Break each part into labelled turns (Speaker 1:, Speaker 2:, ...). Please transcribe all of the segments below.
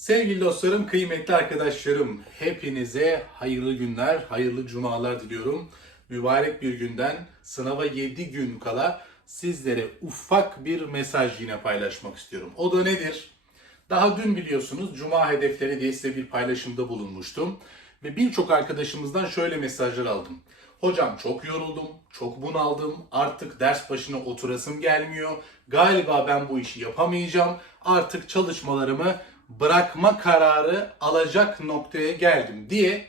Speaker 1: Sevgili dostlarım, kıymetli arkadaşlarım, hepinize hayırlı günler, hayırlı cumalar diliyorum. Mübarek bir günden sınava 7 gün kala sizlere ufak bir mesaj yine paylaşmak istiyorum. O da nedir? Daha dün biliyorsunuz Cuma hedefleri diye size bir paylaşımda bulunmuştum. Ve birçok arkadaşımızdan şöyle mesajlar aldım. Hocam çok yoruldum, çok bunaldım, artık ders başına oturasım gelmiyor. Galiba ben bu işi yapamayacağım. Artık çalışmalarımı bırakma kararı alacak noktaya geldim diye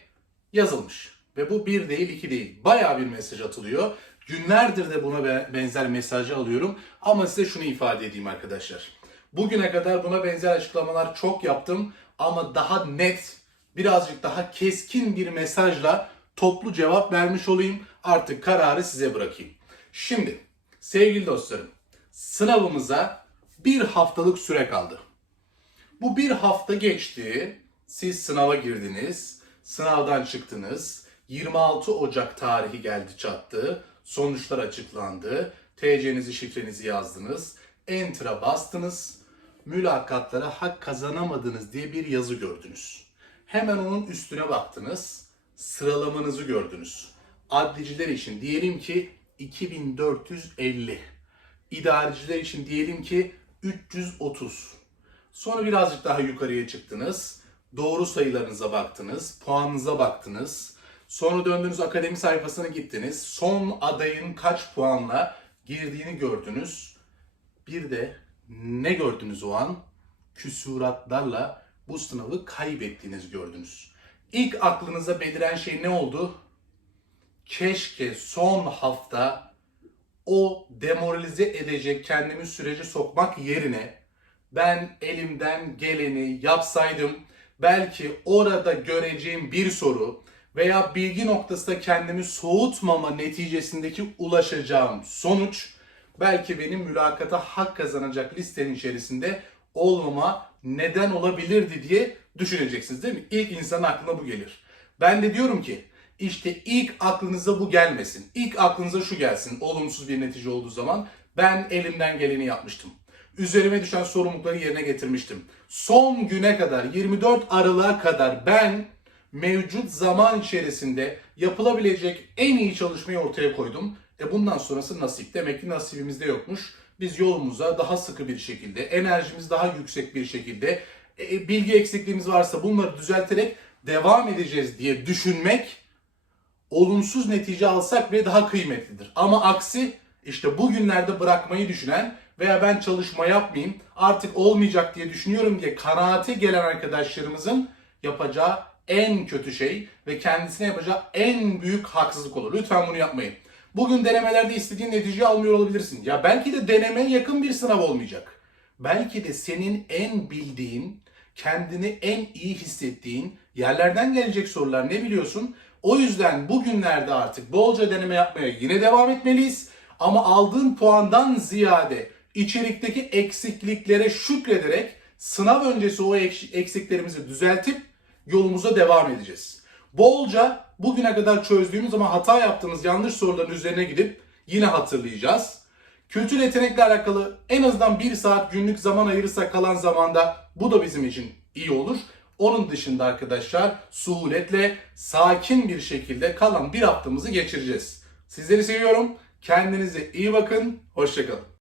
Speaker 1: yazılmış. Ve bu bir değil iki değil. Bayağı bir mesaj atılıyor. Günlerdir de buna be- benzer mesajı alıyorum. Ama size şunu ifade edeyim arkadaşlar. Bugüne kadar buna benzer açıklamalar çok yaptım. Ama daha net, birazcık daha keskin bir mesajla toplu cevap vermiş olayım. Artık kararı size bırakayım. Şimdi sevgili dostlarım, sınavımıza bir haftalık süre kaldı. Bu bir hafta geçti. Siz sınava girdiniz. Sınavdan çıktınız. 26 Ocak tarihi geldi çattı. Sonuçlar açıklandı. TC'nizi şifrenizi yazdınız. Enter'a bastınız. Mülakatlara hak kazanamadınız diye bir yazı gördünüz. Hemen onun üstüne baktınız. Sıralamanızı gördünüz. Adliciler için diyelim ki 2450. İdareciler için diyelim ki 330. Sonra birazcık daha yukarıya çıktınız. Doğru sayılarınıza baktınız, puanınıza baktınız. Sonra döndünüz akademi sayfasına gittiniz. Son adayın kaç puanla girdiğini gördünüz. Bir de ne gördünüz o an? Küsuratlarla bu sınavı kaybettiğinizi gördünüz. İlk aklınıza beliren şey ne oldu? Keşke son hafta o demoralize edecek kendimi sürece sokmak yerine ben elimden geleni yapsaydım belki orada göreceğim bir soru veya bilgi noktasında kendimi soğutmama neticesindeki ulaşacağım sonuç belki benim mülakata hak kazanacak listenin içerisinde olmama neden olabilirdi diye düşüneceksiniz değil mi? İlk insanın aklına bu gelir. Ben de diyorum ki işte ilk aklınıza bu gelmesin. İlk aklınıza şu gelsin olumsuz bir netice olduğu zaman ben elimden geleni yapmıştım. Üzerime düşen sorumlulukları yerine getirmiştim. Son güne kadar 24 Aralık'a kadar ben mevcut zaman içerisinde yapılabilecek en iyi çalışmayı ortaya koydum. E bundan sonrası nasip. Demek ki nasibimizde yokmuş. Biz yolumuza daha sıkı bir şekilde, enerjimiz daha yüksek bir şekilde, e, bilgi eksikliğimiz varsa bunları düzelterek devam edeceğiz diye düşünmek olumsuz netice alsak bile daha kıymetlidir. Ama aksi işte bugünlerde bırakmayı düşünen veya ben çalışma yapmayayım artık olmayacak diye düşünüyorum diye kanaate gelen arkadaşlarımızın yapacağı en kötü şey ve kendisine yapacağı en büyük haksızlık olur. Lütfen bunu yapmayın. Bugün denemelerde istediğin neticeyi almıyor olabilirsin. Ya belki de denemeye yakın bir sınav olmayacak. Belki de senin en bildiğin, kendini en iyi hissettiğin yerlerden gelecek sorular ne biliyorsun? O yüzden bugünlerde artık bolca deneme yapmaya yine devam etmeliyiz. Ama aldığın puandan ziyade içerikteki eksikliklere şükrederek sınav öncesi o eks- eksiklerimizi düzeltip yolumuza devam edeceğiz. Bolca bugüne kadar çözdüğümüz ama hata yaptığımız yanlış soruların üzerine gidip yine hatırlayacağız. Kültür yetenekle alakalı en azından bir saat günlük zaman ayırırsak kalan zamanda bu da bizim için iyi olur. Onun dışında arkadaşlar suhuletle sakin bir şekilde kalan bir haftamızı geçireceğiz. Sizleri seviyorum. Kendinize iyi bakın. Hoşçakalın.